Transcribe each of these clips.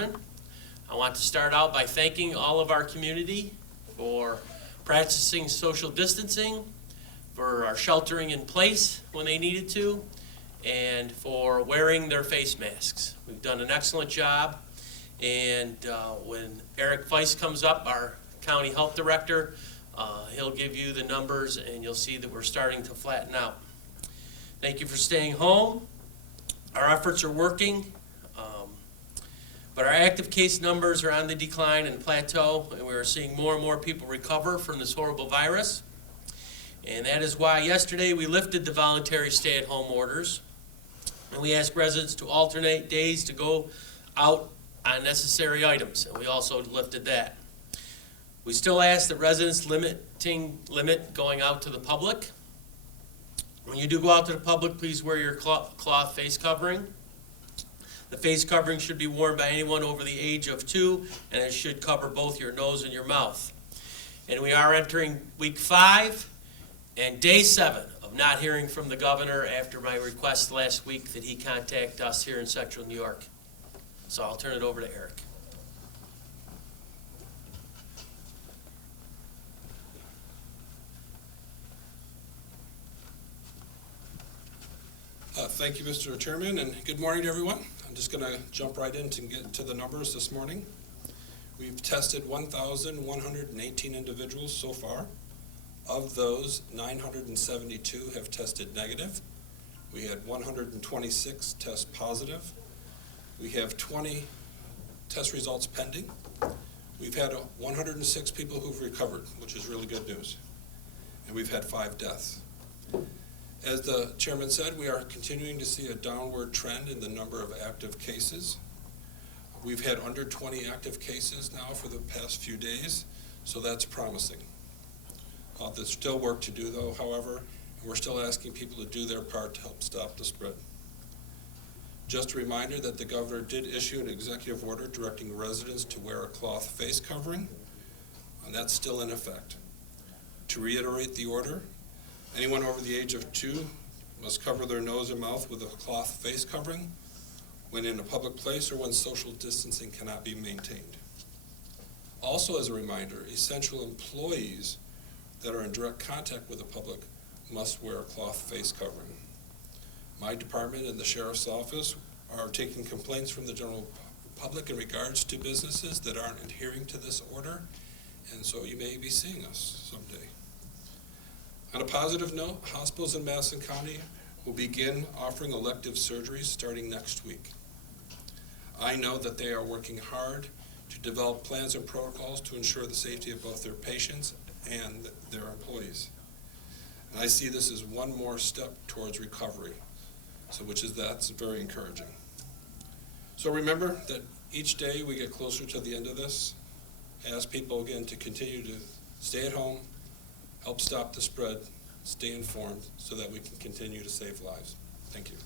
Chairman. I want to start out by thanking all of our community for practicing social distancing, for our sheltering in place when they needed to, and for wearing their face masks. We've done an excellent job, and when Eric Faisst comes up, our County Health Director, he'll give you the numbers and you'll see that we're starting to flatten out. Thank you for staying home. Our efforts are working, but our active case numbers are on the decline and plateau, and we're seeing more and more people recover from this horrible virus. And that is why yesterday we lifted the voluntary stay-at-home orders, and we asked residents to alternate days to go out on necessary items, and we also lifted that. We still ask that residents limit going out to the public. When you do go out to the public, please wear your cloth face covering. The face covering should be worn by anyone over the age of 2, and it should cover both your nose and your mouth. And we are entering week 5 and day 7 of not hearing from the governor after my request last week that he contact us here in Central New York. So I'll turn it over to Eric. Thank you, Mr. Chairman, and good morning to everyone. I'm just going to jump right in to get to the numbers this morning. We've tested 1,118 individuals so far. Of those, 972 have tested negative. We had 126 test positive. We have 20 test results pending. We've had 106 people who've recovered, which is really good news. And we've had 5 deaths. As the chairman said, we are continuing to see a downward trend in the number of active cases. We've had under 20 active cases now for the past few days, so that's promising. There's still work to do though, however, and we're still asking people to do their part to help stop the spread. Just a reminder that the governor did issue an executive order directing residents to wear a cloth face covering, and that's still in effect. To reiterate the order, anyone over the age of 2 must cover their nose and mouth with a cloth face covering when in a public place or when social distancing cannot be maintained. Also, as a reminder, essential employees that are in direct contact with the public must wear a cloth face covering. My department and the sheriff's office are taking complaints from the general public in regards to businesses that aren't adhering to this order, and so you may be seeing us someday. On a positive note, hospitals in Madison County will begin offering elective surgeries starting next week. I know that they are working hard to develop plans and protocols to ensure the safety of both their patients and their employees. And I see this as one more step towards recovery, that's very encouraging. So remember that each day we get closer to the end of this. Ask people again to continue to stay at home, help stop the spread, stay informed so that we can continue to save lives. Thank you.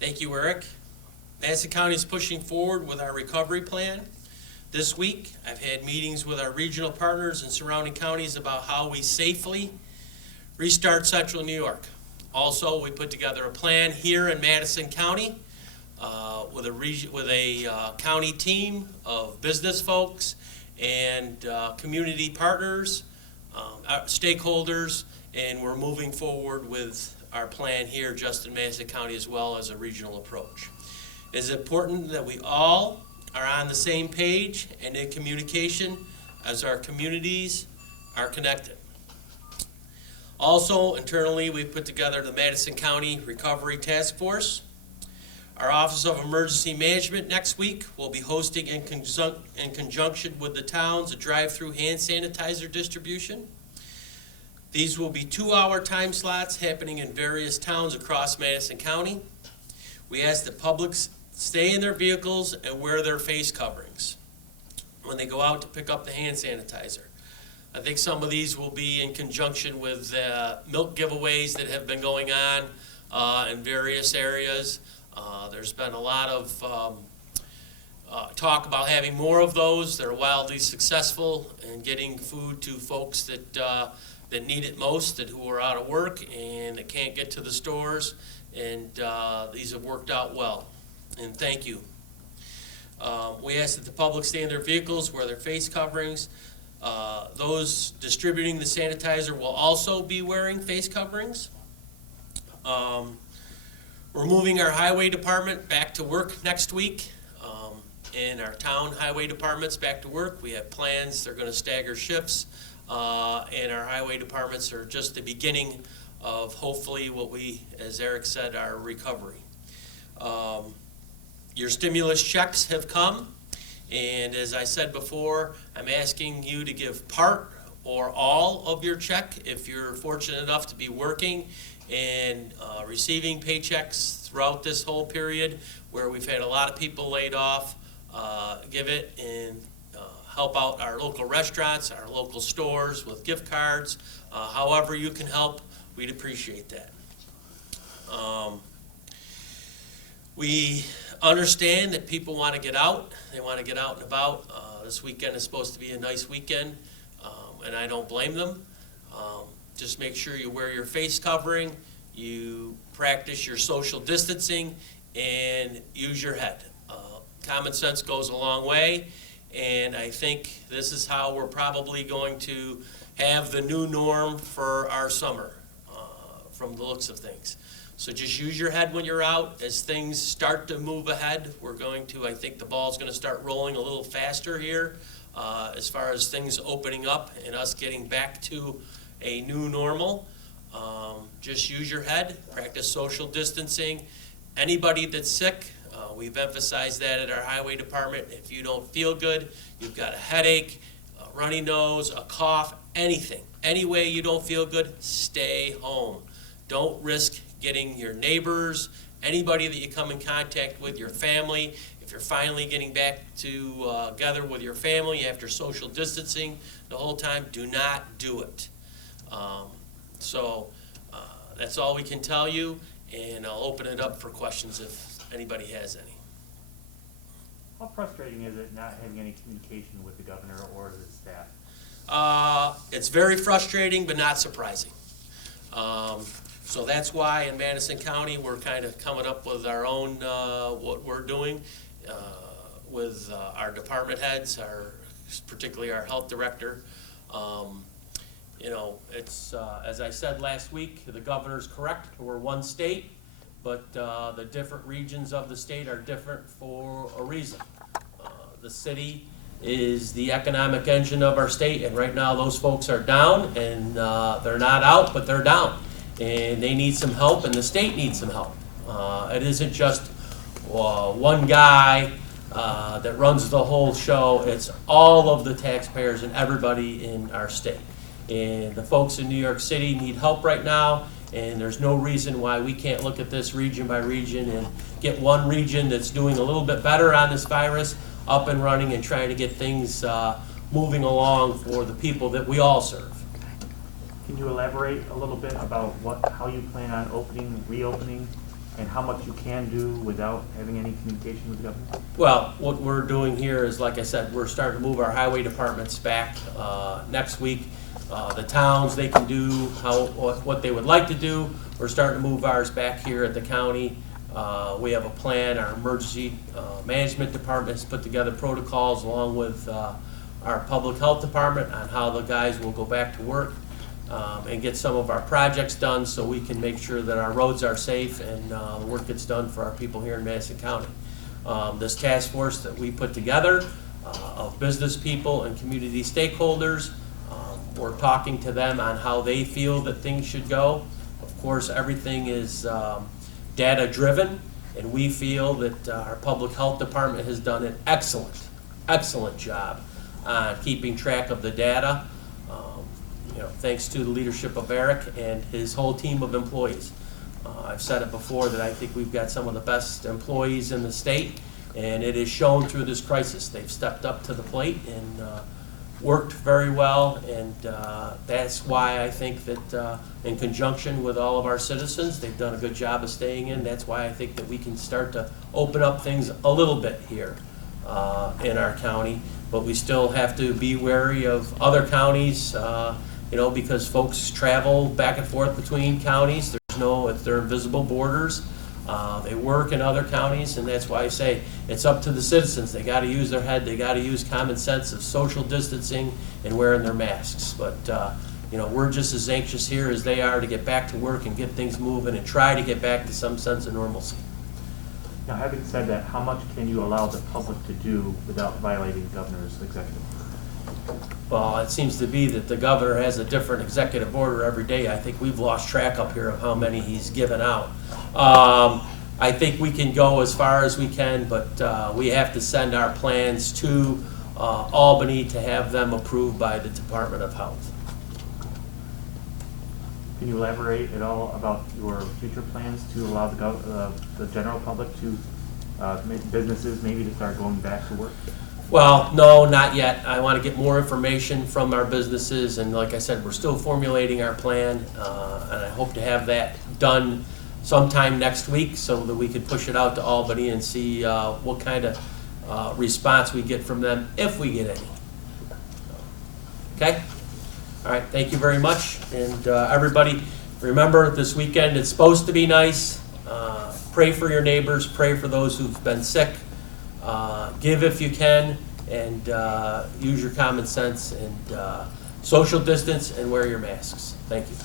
Thank you, Eric. Madison County is pushing forward with our recovery plan. This week, I've had meetings with our regional partners in surrounding counties about how we safely restart Central New York. Also, we put together a plan here in Madison County with a county team of business folks and community partners, stakeholders, and we're moving forward with our plan here just in Madison County as well as a regional approach. It is important that we all are on the same page and in communication as our communities are connected. Also, internally, we've put together the Madison County Recovery Task Force. Our Office of Emergency Management next week will be hosting in conjunction with the towns a drive-through hand sanitizer distribution. These will be 2-hour time slots happening in various towns across Madison County. We ask that publics stay in their vehicles and wear their face coverings when they go out to pick up the hand sanitizer. I think some of these will be in conjunction with milk giveaways that have been going on in various areas. There's been a lot of talk about having more of those. They're wildly successful in getting food to folks that need it most, that who are out of work and that can't get to the stores. And these have worked out well. And thank you. We ask that the public stay in their vehicles, wear their face coverings. Those distributing the sanitizer will also be wearing face coverings. We're moving our highway department back to work next week. And our town highway department's back to work. We have plans. They're going to stagger shifts. And our highway departments are just the beginning of hopefully what we, as Eric said, our recovery. Your stimulus checks have come. And as I said before, I'm asking you to give part or all of your check if you're fortunate enough to be working and receiving paychecks throughout this whole period where we've had a lot of people laid off. Give it and help out our local restaurants, our local stores with gift cards. However you can help, we'd appreciate that. We understand that people want to get out. They want to get out and about. This weekend is supposed to be a nice weekend, and I don't blame them. Just make sure you wear your face covering, you practice your social distancing, and use your head. Common sense goes a long way, and I think this is how we're probably going to have the new norm for our summer, from the looks of things. So just use your head when you're out. As things start to move ahead, we're going to, I think the ball's going to start rolling a little faster here as far as things opening up and us getting back to a new normal. Just use your head, practice social distancing. Anybody that's sick, we've emphasized that at our highway department. If you don't feel good, you've got a headache, a runny nose, a cough, anything, any way you don't feel good, stay home. Don't risk getting your neighbors, anybody that you come in contact with, your family. If you're finally getting back together with your family after social distancing the whole time, do not do it. That's all we can tell you, and I'll open it up for questions if anybody has any. How frustrating is it not having any communication with the governor or his staff? It's very frustrating, but not surprising. So that's why in Madison County, we're kind of coming up with our own, what we're doing with our department heads, particularly our health director. It's, as I said last week, the governor's correct. We're one state, but the different regions of the state are different for a reason. The city is the economic engine of our state, and right now those folks are down, and they're not out, but they're down. And they need some help, and the state needs some help. It isn't just one guy that runs the whole show. It's all of the taxpayers and everybody in our state. And the folks in New York City need help right now, and there's no reason why we can't look at this region by region and get one region that's doing a little bit better on this virus up and running and trying to get things moving along for the people that we all serve. Can you elaborate a little bit about how you plan on opening, reopening, and how much you can do without having any communication with the government? Well, what we're doing here is, like I said, we're starting to move our highway departments back next week. The towns, they can do what they would like to do. We're starting to move ours back here at the county. We have a plan. Our emergency management department has put together protocols along with our public health department on how the guys will go back to work and get some of our projects done so we can make sure that our roads are safe and the work gets done for our people here in Madison County. This task force that we put together of business people and community stakeholders, we're talking to them on how they feel that things should go. Of course, everything is data driven, and we feel that our public health department has done an excellent job on keeping track of the data. Thanks to the leadership of Eric and his whole team of employees. I've said it before that I think we've got some of the best employees in the state, and it is shown through this crisis. They've stepped up to the plate and worked very well, and that's why I think that in conjunction with all of our citizens, they've done a good job of staying in. That's why I think that we can start to open up things a little bit here. in our county. But we still have to be wary of other counties, because folks travel back and forth between counties. They're invisible borders. They work in other counties, and that's why I say it's up to the citizens. They got to use their head. They got to use common sense of social distancing and wearing their masks. But we're just as anxious here as they are to get back to work and get things moving and try to get back to some sense of normalcy. Now, having said that, how much can you allow the public to do without violating the governor's executive? Well, it seems to be that the governor has a different executive order every day. I think we've lost track up here of how many he's given out. I think we can go as far as we can, but we have to send our plans to Albany to have them approved by the Department of Health. Can you elaborate at all about your future plans to allow the general public to, businesses maybe to start going back to work? Well, no, not yet. I want to get more information from our businesses, and like I said, we're still formulating our plan, and I hope to have that done sometime next week so that we can push it out to Albany and see what kind of response we get from them, if we get any. Okay? All right, thank you very much. And everybody, remember this weekend it's supposed to be nice. Pray for your neighbors, pray for those who've been sick. Give if you can, and use your common sense, and social distance, and wear your masks. Thank you.